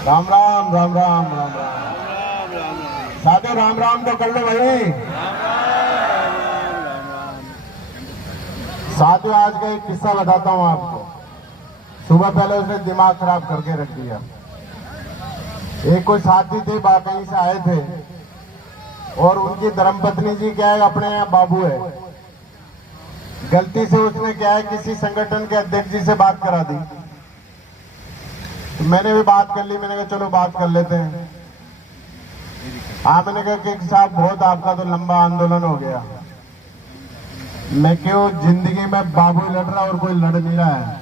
राम राम राम राम राम राम। साधु राम राम तो कर लो भाई। साधु आज का एक किस्सा बताता हूँ आपको। सुबह पहले उसने दिमाग खराब करके रख दिया। एक कोई साथी थे, कहीं से आए थे और उनकी धर्मपत्नी जी क्या है, अपने यहाँ बाबू है। गलती से उसने क्या है, किसी संगठन के अध्यक्ष जी से बात करा दी। तो मैंने भी बात कर ली। मैंने कहा चलो बात कर लेते हैं। मैंने कहा कि साहब बहुत आपका तो लंबा आंदोलन हो गया। मैं क्यों, जिंदगी में बाबू लड़ रहा और कोई लड़ नहीं रहा है।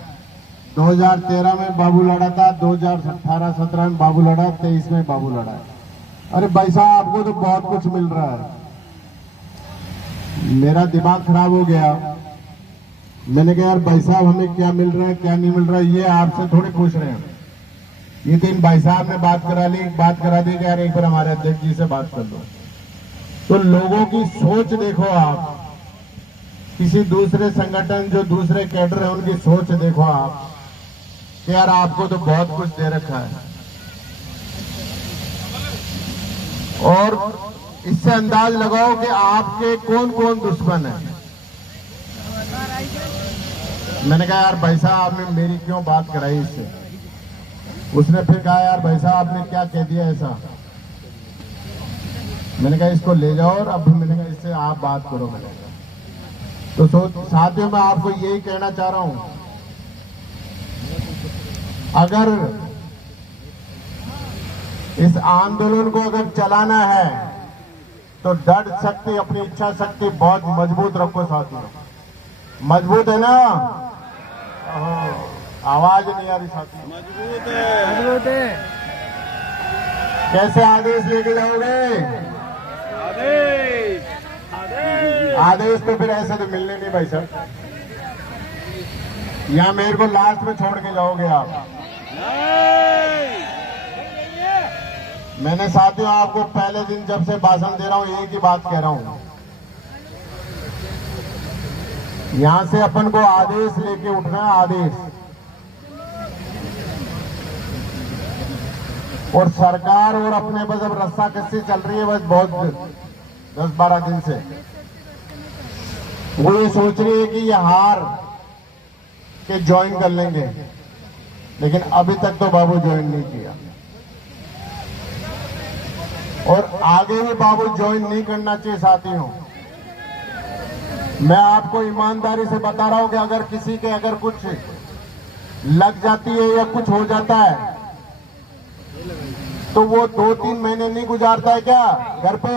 2013 में बाबू लड़ा था, 2018-17 में बाबू लड़ा, 23 में बाबू लड़ा है। अरे भाई साहब आपको तो बहुत कुछ मिल रहा है। मेरा दिमाग खराब हो गया। मैंने कहा यार भाई साहब हमें क्या मिल रहा है क्या नहीं मिल रहा है ये आपसे थोड़े पूछ रहे हैं। ये दिन भाई साहब ने बात करा दी कि यार एक बार हमारे अध्यक्ष जी से बात कर लो। तो लोगों की सोच देखो आप, किसी दूसरे संगठन जो दूसरे कैडर है उनकी सोच देखो आप कि यार आपको तो बहुत कुछ दे रखा है। और इससे अंदाज लगाओ कि आपके कौन कौन दुश्मन है। मैंने कहा यार भाई साहब आपने मेरी क्यों बात कराई इससे। उसने फिर कहा यार भाई साहब आपने क्या कह दिया ऐसा। मैंने कहा इसको ले जाओ और अब मैंने कहा इससे आप बात करो। मैंने कहा तो साथियों मैं आपको यही कहना चाह रहा हूं, अगर इस आंदोलन को अगर चलाना है तो दृढ़ शक्ति, अपनी इच्छा शक्ति बहुत मजबूत रखो साथियों। मजबूत है ना? आवाज नहीं आ रही साथियों। मजबूत है। कैसे आदेश लेके जाओगे? आदेश तो फिर ऐसे तो मिलने नहीं भाई साहब। यहाँ मेरे को लास्ट में छोड़ के जाओगे आप। मैंने साथियों आपको पहले दिन जब से भाषण दे रहा हूं एक ही बात कह रहा हूं, यहां से अपन को आदेश लेके उठना है, आदेश। और सरकार और अपने बस अब रस्सा कस्सी चल रही है बस बहुत 10-12 दिन से। वो ये सोच रही है कि ये हार के ज्वाइन कर लेंगे, लेकिन अभी तक तो बाबू ज्वाइन नहीं किया और आगे भी बाबू ज्वाइन नहीं करना चाहिए साथियों। मैं आपको ईमानदारी से बता रहा हूं कि अगर किसी के अगर कुछ लग जाती है या कुछ हो जाता है तो वो 2-3 महीने नहीं गुजारता है क्या घर पे।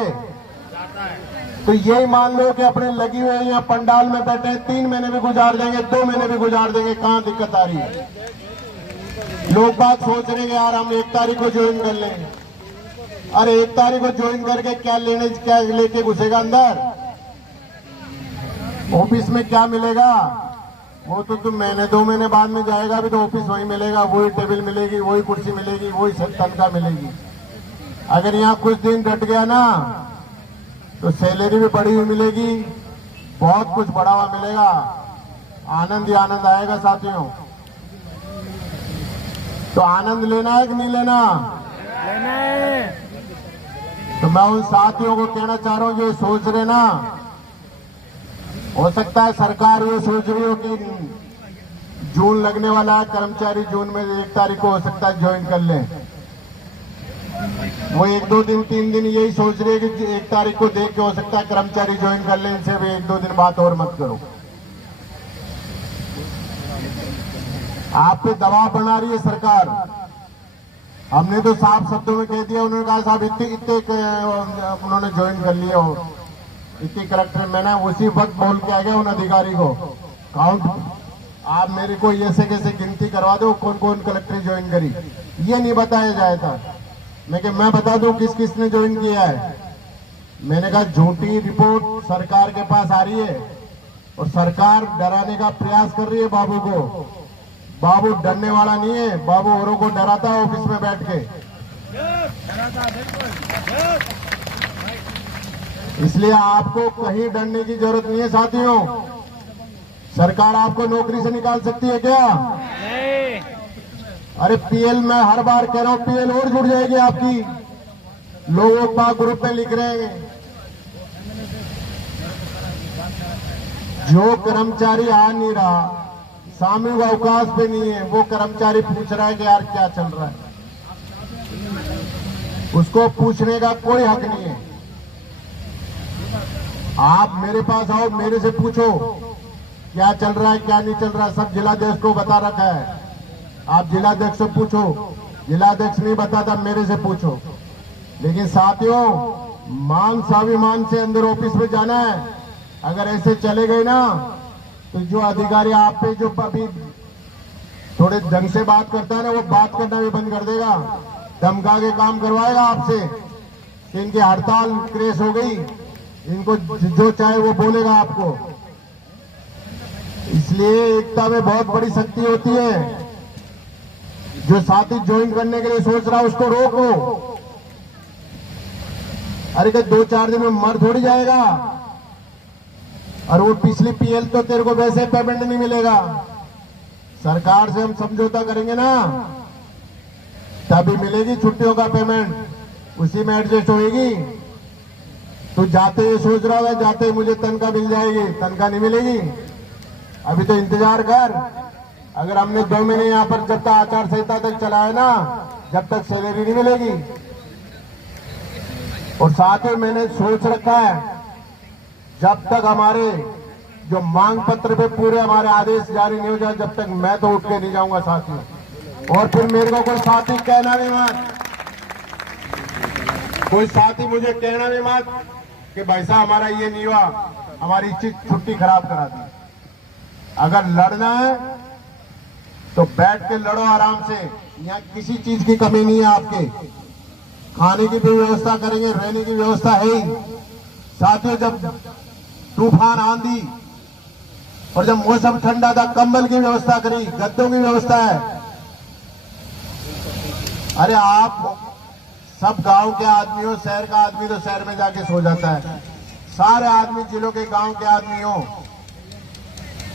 तो यही मान लो कि अपने लगी हुए यहाँ पंडाल में बैठे हैं, 3 महीने भी गुजार देंगे, 2 महीने भी गुजार देंगे। कहां दिक्कत आ रही है? लोग बात सोच रहे हैं यार हम 1 तारीख को ज्वाइन कर लेंगे। अरे 1 तारीख को ज्वाइन करके क्या लेके घुसेगा अंदर? ऑफिस में क्या मिलेगा? वो तो तुम महीने 2 महीने बाद में जाएगा भी तो ऑफिस वही मिलेगा, वही टेबल मिलेगी, वही कुर्सी मिलेगी, वही तनख्वाह मिलेगी। अगर यहाँ कुछ दिन डट गया ना तो सैलरी भी बढ़ी हुई मिलेगी, बहुत कुछ बढ़ा हुआ मिलेगा, आनंद ही आनंद आएगा साथियों। तो आनंद लेना है कि नहीं लेना? लेना है। तो मैं उन साथियों को कहना चाह रहा हूं जो सोच रहे ना, हो सकता है सरकार ये सोच रही हो कि जून लगने वाला है, कर्मचारी जून में 1 तारीख को हो सकता है ज्वाइन कर लें। वो 1-2 दिन 3 दिन यही सोच रही है कि 1 तारीख को देख के हो सकता है कर्मचारी ज्वाइन कर लें, इनसे भी 1-2 दिन बात और मत करो। आप पे दबाव बना रही है सरकार। हमने तो साफ शब्दों में कह दिया, उन्होंने कहा साहब इतने उन्होंने ज्वाइन कर लिया हो, इतनी कलेक्टर। मैंने उसी वक्त बोल के आ गया उन अधिकारी को, काउंट आप मेरे को ऐसे कैसे गिनती करवा दो कौन कौन कलेक्टर ज्वाइन करी, ये नहीं बताया जाए था। मैं बता दूं किस किस ने ज्वाइन किया है। मैंने कहा झूठी रिपोर्ट सरकार के पास आ रही है और सरकार डराने का प्रयास कर रही है बाबू को। बाबू डरने वाला नहीं है, बाबू औरों को डराता है ऑफिस में बैठ के। इसलिए आपको कहीं डरने की जरूरत नहीं है साथियों। सरकार आपको नौकरी से निकाल सकती है क्या? नहीं। अरे पीएल मैं हर बार कह रहा हूं, पीएल और जुड़ जाएगी आपकी। लोगों का ग्रुप में लिख रहे हैं, जो कर्मचारी आ नहीं रहा, सामूहिक अवकाश पे नहीं है, वो कर्मचारी पूछ रहा है कि यार क्या चल रहा है। उसको पूछने का कोई हक नहीं है। आप मेरे पास आओ, मेरे से पूछो क्या चल रहा है क्या नहीं चल रहा है। सब जिलाध्यक्ष को बता रखा है। आप जिलाध्यक्ष से पूछो, जिलाध्यक्ष नहीं बताता मेरे से पूछो। लेकिन साथियों, मान स्वाभिमान से अंदर ऑफिस में जाना है। अगर ऐसे चले गए ना तो जो अधिकारी आप पे जो अभी थोड़े ढंग से बात करता है ना, वो बात करना भी बंद कर देगा, धमका के काम करवाएगा आपसे कि इनकी हड़ताल क्रेश हो गई, इनको जो चाहे वो बोलेगा आपको। इसलिए एकता में बहुत बड़ी शक्ति होती है। जो साथी ज्वाइन करने के लिए सोच रहा है उसको रोको। अरे क्या 2-4 दिन में मर थोड़ी जाएगा। और वो पिछली पीएल तो तेरे को वैसे पेमेंट नहीं मिलेगा। सरकार से हम समझौता करेंगे ना तभी मिलेगी छुट्टियों का पेमेंट, उसी में एडजस्ट होएगी। तो जाते ही सोच रहा है जाते ही मुझे तनख्वाह मिल जाएगी, तनख्वाह नहीं मिलेगी। अभी तो इंतजार कर। अगर हमने 2 महीने यहां पर जब तक आचार संहिता तक चलाया ना, जब तक सैलरी नहीं मिलेगी। और साथ ही मैंने सोच रखा है, जब तक हमारे जो मांग पत्र पे पूरे हमारे आदेश जारी नहीं हो जाए, जब तक मैं तो उठ के नहीं जाऊंगा साथी। और फिर मेरे को कोई साथी कहना भी मत, कोई साथी मुझे कहना भी मत कि भाई साहब हमारा ये नहीं हुआ, हमारी छुट्टी खराब करा दी। अगर लड़ना है तो बैठ के लड़ो आराम से। यहाँ किसी चीज की कमी नहीं है आपके। खाने की भी व्यवस्था करेंगे, रहने की व्यवस्था है ही। साथियों, जब तूफान आंधी और जब मौसम ठंडा था, कंबल की व्यवस्था करी, गद्दों की व्यवस्था है। अरे आप सब गांव के आदमी हो, शहर का आदमी तो शहर में जाके सो जाता है। सारे आदमी जिलों के गांव के आदमी हो,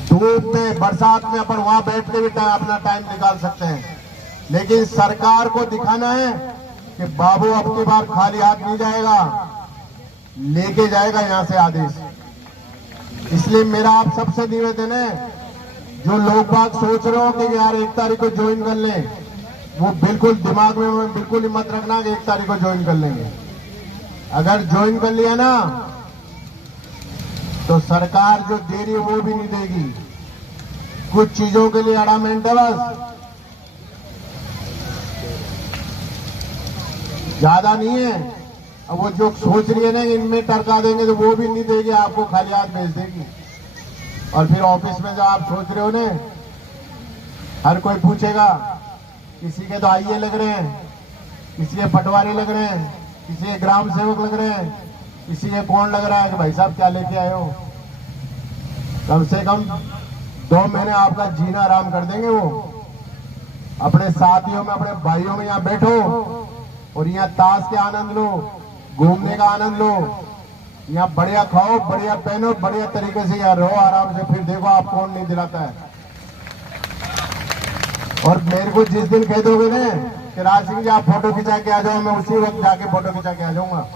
धूप में बरसात में अपन वहां बैठ के भी अपना टाइम निकाल सकते हैं। लेकिन सरकार को दिखाना है कि बाबू अब की बार खाली हाथ नहीं जाएगा, लेके जाएगा यहां से आदेश। इसलिए मेरा आप सबसे निवेदन है, जो लोग बात सोच रहे हो कि यार 1 तारीख को ज्वाइन कर लें, वो बिल्कुल दिमाग में बिल्कुल ही मत रखना कि 1 तारीख को ज्वाइन कर लेंगे। अगर ज्वाइन कर लिया ना तो सरकार जो दे रही है वो भी नहीं देगी। कुछ चीजों के लिए अड़ामेंट है बस, ज्यादा नहीं है। अब वो जो सोच रही है ना इनमें टरका देंगे तो वो भी नहीं देगी, आपको खाली हाथ भेज देगी। और फिर ऑफिस में जो आप सोच रहे हो ना, हर कोई पूछेगा, किसी के तो आईए लग रहे हैं, किसी के पटवारी लग रहे हैं, किसी के ग्राम सेवक लग रहे हैं, किसी के कौन लग रहा है कि भाई साहब क्या लेके आए हो। कम से कम 2 महीने आपका जीना आराम कर देंगे वो। अपने साथियों में, अपने भाइयों में यहाँ बैठो और यहाँ ताश के आनंद लो, घूमने का आनंद लो, यहाँ बढ़िया खाओ, बढ़िया पहनो, बढ़िया तरीके से यहाँ रहो आराम से। फिर देखो आप कौन नहीं दिलाता है। और मेरे को जिस दिन कह दोगे ना कि राज सिंह जी आप फोटो खिंचा के आ जाओ, मैं उसी वक्त जाके फोटो खिंचा के आ जाऊंगा।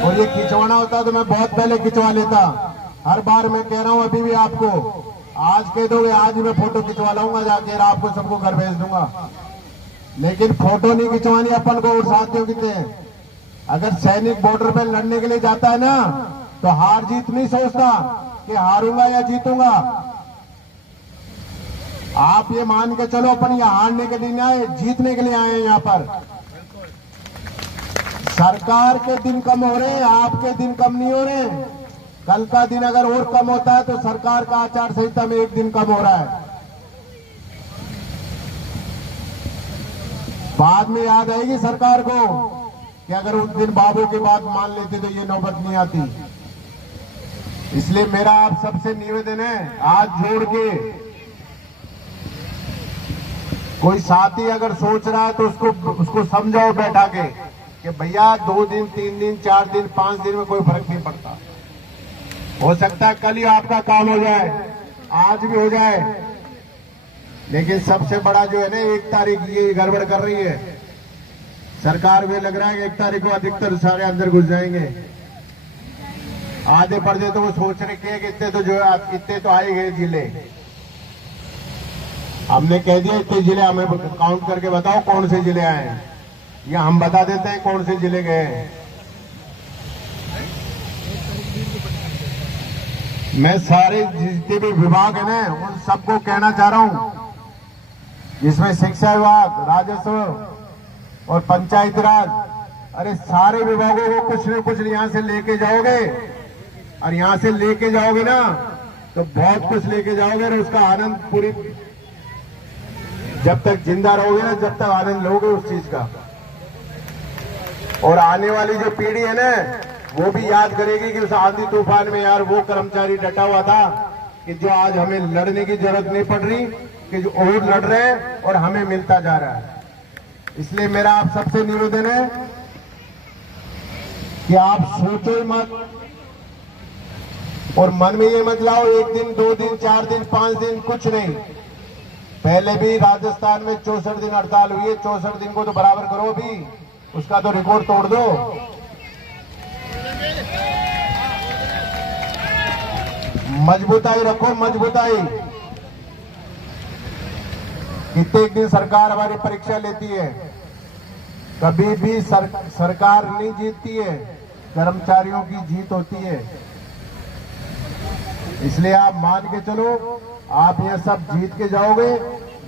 और ये खिंचवाना होता तो मैं बहुत पहले खिंचवा लेता। हर बार मैं कह रहा हूं अभी भी आपको, आज कह दोगे आज ही मैं फोटो खिंचवा लाऊंगा जाके, आपको सबको घर भेज दूंगा। लेकिन फोटो नहीं खिंचवानी अपन को। और साथियों कितने, अगर सैनिक बॉर्डर पे लड़ने के लिए जाता है ना तो हार जीत नहीं सोचता कि हारूंगा या जीतूंगा। आप ये मान के चलो अपन यहाँ हारने के लिए नहीं आए, जीतने के लिए आए हैं यहाँ पर। सरकार के दिन कम हो रहे हैं, आपके दिन कम नहीं हो रहे। कल का दिन अगर और कम होता है तो सरकार का आचार संहिता में 1 दिन कम हो रहा है। बाद में याद आएगी सरकार को कि अगर उस दिन बाबू की बात मान लेते तो ये नौबत नहीं आती। इसलिए मेरा आप सबसे निवेदन है, हाथ जोड़ के, कोई साथी अगर सोच रहा है तो उसको समझाओ बैठा के कि भैया 2 दिन 3 दिन 4 दिन 5 दिन में कोई फर्क नहीं पड़ता। हो सकता है कल ही आपका काम हो जाए, आज भी हो जाए, लेकिन सबसे बड़ा जो है ना 1 तारीख ये गड़बड़ कर रही है सरकार। वे लग रहा है कि 1 तारीख को अधिकतर सारे अंदर घुस जाएंगे। आधे पर्दे तो वो सोच रहे कि इतने तो जो है इतने तो आए गए जिले। हमने कह दिया इतने जिले हमें काउंट करके बताओ कौन से जिले आए हैं, या हम बता देते हैं कौन से जिले गए हैं। मैं सारे जितने भी विभाग है ना उन सबको कहना चाह रहा हूं, जिसमें शिक्षा विभाग, राजस्व और पंचायत राज, अरे सारे विभागों को कुछ न कुछ यहां से लेके जाओगे, और यहां से लेके जाओगे ना तो बहुत कुछ लेके जाओगे, और उसका आनंद पूरी जब तक जिंदा रहोगे ना जब तक आनंद लोगे उस चीज का। और आने वाली जो पीढ़ी है ना वो भी याद करेगी कि उस आंधी तूफान में यार वो कर्मचारी डटा हुआ था कि जो आज हमें लड़ने की जरूरत नहीं पड़ रही, कि जो और लड़ रहे हैं और हमें मिलता जा रहा है। इसलिए मेरा आप सबसे निवेदन है कि आप सोचो ही मत और मन में ये मत लाओ 1 दिन 2 दिन 4 दिन 5 दिन, कुछ नहीं। पहले भी राजस्थान में 64 दिन हड़ताल हुई है, 64 दिन को तो बराबर करो, भी उसका तो रिकॉर्ड तोड़ दो। मजबूताई रखो, मजबूताई। कितने दिन सरकार हमारी परीक्षा लेती है, कभी भी सरकार नहीं जीतती है, कर्मचारियों की जीत होती है। इसलिए आप मान के चलो, आप ये सब जीत के जाओगे,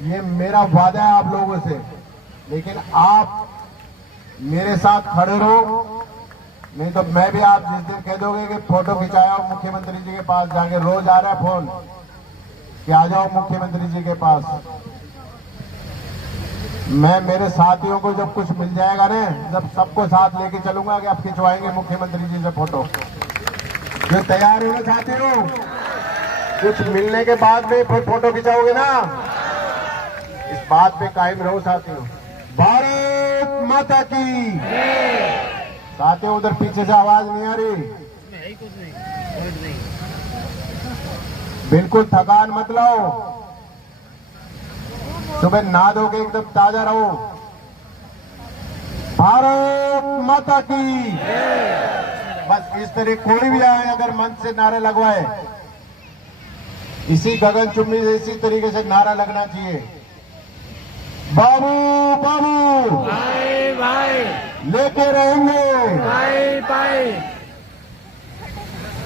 ये मेरा वादा है आप लोगों से। लेकिन आप मेरे साथ खड़े रहो, नहीं तो मैं भी आप जिस दिन कह दोगे कि फोटो खिंचाया मुख्यमंत्री जी के पास जाके, रोज आ रहा है फोन कि आ जाओ मुख्यमंत्री जी के पास, मैं मेरे साथियों को जब कुछ मिल जाएगा ना, जब सबको साथ लेके चलूंगा कि आप खिंचवाएंगे मुख्यमंत्री जी से फोटो। जो तैयार हो ना साथियों, कुछ मिलने के बाद में फिर फोटो खिंचाओगे ना, इस बात पे कायम रहो साथियों। भारत माता की। साथियों उधर पीछे से आवाज नहीं आ रही, बिल्कुल थकान मत लाओ, सुबह नहा धो के एकदम ताजा रहो। भारत माता की। बस इस तरह कोई भी आए अगर मन से नारा लगवाए, इसी गगनचुंबी से इसी तरीके से नारा लगना चाहिए, बाबू बाबू भाई भाई लेके रहेंगे भाई भाई।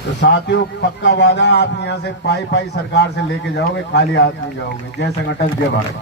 तो साथियों पक्का वादा, आप यहां से पाई पाई सरकार से लेके जाओगे, खाली हाथ नहीं जाओगे। जय संगठन, जय भारत।